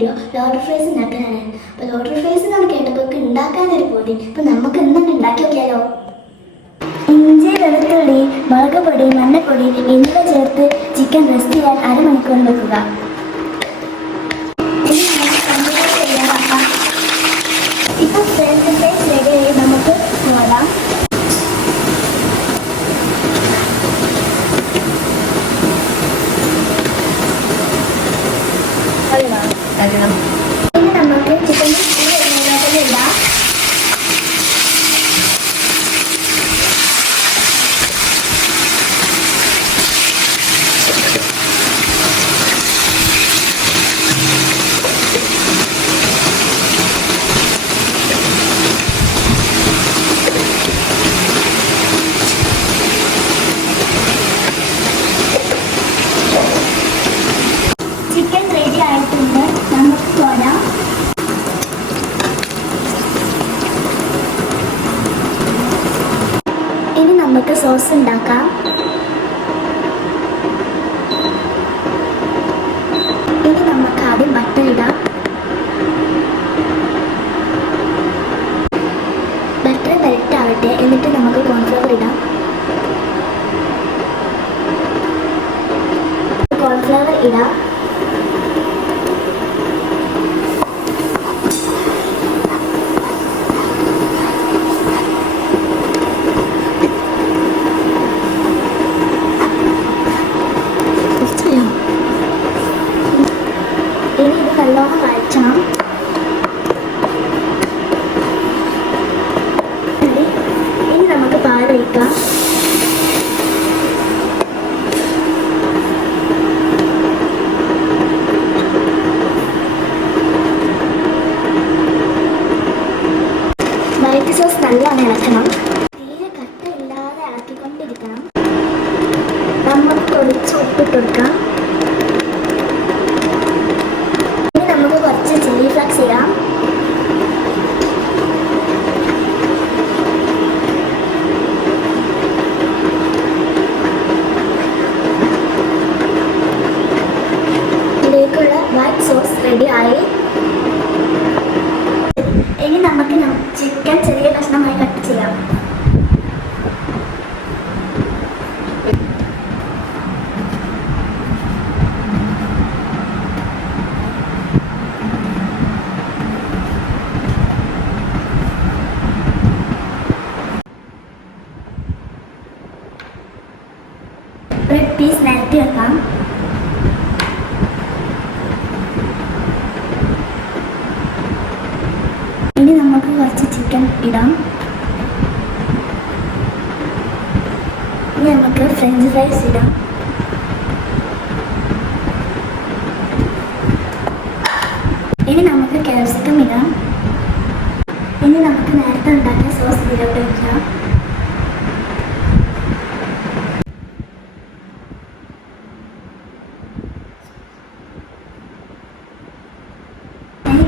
Video loaded fries ഉണ്ടാക്കാനാണ്. അപ്പോൾ loaded fries നമ്മൾ കേട്ടപ്പോൾ ഉണ്ടാക്കാനൊരു പൂതി. അപ്പോൾ നമുക്ക് ഇന്നൊക്കെ ഉണ്ടാക്കി നോക്കിയാലോ. ഇഞ്ചി, വെളുത്തുള്ളി, മുളക് പൊടി, മഞ്ഞൾപ്പൊടി എന്നിവ ചേർത്ത് ചിക്കൻ റെസ്റ്റ് ചെയ്യാൻ അരമണിക്കൂർ വെക്കുക. ഇപ്പോൾ ഫ്രഞ്ച് ഫ്രൈസ് റെഡിയായി, നമുക്ക് പോരാം. ഇനി നമുക്ക് ചിക്കൻ ഇടാം. ചിക്കൻ റെഡി ആയിട്ടുണ്ട്, നമുക്ക് പോരാം. ഇനി നമുക്ക് സോസ് ഉണ്ടാക്കാം. ഇനി നമുക്ക് ആദ്യം ബട്ടർ ഇടാം. ബട്ടർ മെൽറ്റ് ആവട്ടെ, എന്നിട്ട് നമുക്ക് കോൺഫ്ലവർ ഇടാം. കോൺഫ്ലവർ ഇടാം. ഇനി ഇത് നല്ലോണം വഴറ്റണം. ഇനി നമുക്ക് പാൽ ഒഴിക്കാം. വൈറ്റ് സോസ് നല്ലോണം ഇളക്കണം. തീരെ കട്ടയില്ലാതെ ഇളക്കിക്കൊണ്ടിരിക്കണം. നമുക്ക് കുറച്ച് ഉപ്പിട്ട് കൊടുക്കാം. നമുക്ക് കുറച്ച് ചില്ലി ഫ്ലക്സ് ഇടാം. ഇതിലേക്കുള്ള വൈറ്റ് സോസ് റെഡി ആയി. ഇനി നമുക്ക് ചിക്കൻ ചെറിയ കഷ്ണമായി കട്ട് ചെയ്യാം. ഒരു പീസ് നിരത്തി വെക്കാം. ഇനി നമുക്ക് കുറച്ച് ചിക്കൻ ഇടാം. ഇനി നമുക്ക് ഫ്രഞ്ച് ഫ്രൈസ് ഇടാം. ഇനി നമുക്ക് ക്യാപ്സിക്കം ഇടാം. ഇനി നമുക്ക് നേരത്തെ ഉണ്ടാക്കിയ സോസ് ഇതിലോട്ട് വയ്ക്കാം.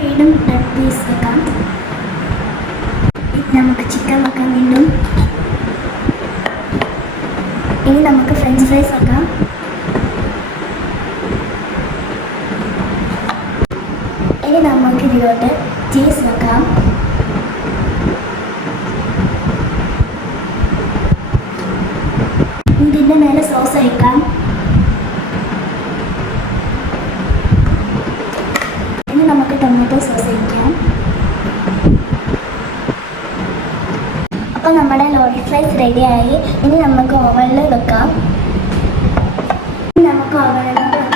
വീണ്ടും റെഡ് പീസ് വെക്കാം. നമുക്ക് ചിക്കൻ വെക്കാം വീണ്ടും. ഇനി നമുക്ക് ഫ്രഞ്ച് ഫ്രൈസ് വെക്കാം. ഇനി നമുക്ക് ഇതിലോട്ട് ചീസ് വെക്കാം. ഇതിൻ്റെ മേലെ സോസ് ഒഴിക്കാം. ഇനി നമുക്ക് ടൊമാറ്റോ സോസ് ഒഴിക്കാം. അപ്പോൾ നമ്മുടെ ലോഡഡ് ഫ്രൈസ് റെഡിയായി. ഇനി നമുക്ക് ഓവനിൽ വെക്കാം. നമുക്ക് ഓവനിൽ വെക്കാം.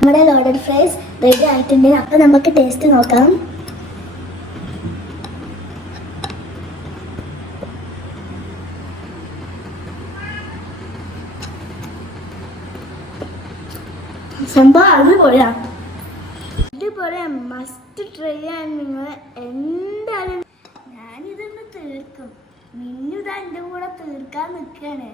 നമ്മുടെ ലോഡഡ് ഫ്രൈസ് റെഡി ആയിട്ടുണ്ട്. അപ്പോൾ നമുക്ക് ടേസ്റ്റ് നോക്കാം. സംഭവം അടിപൊളിയാണ്. മസ്റ്റ് ട്രൈ ചെയ്യാൻ നിങ്ങൾ എന്തായാലും. ഞാനിതൊന്ന് തീർക്കും. മിന്നുതാ എൻ്റെ കൂടെ തീർക്കാൻ നിൽക്കുകയാണ്.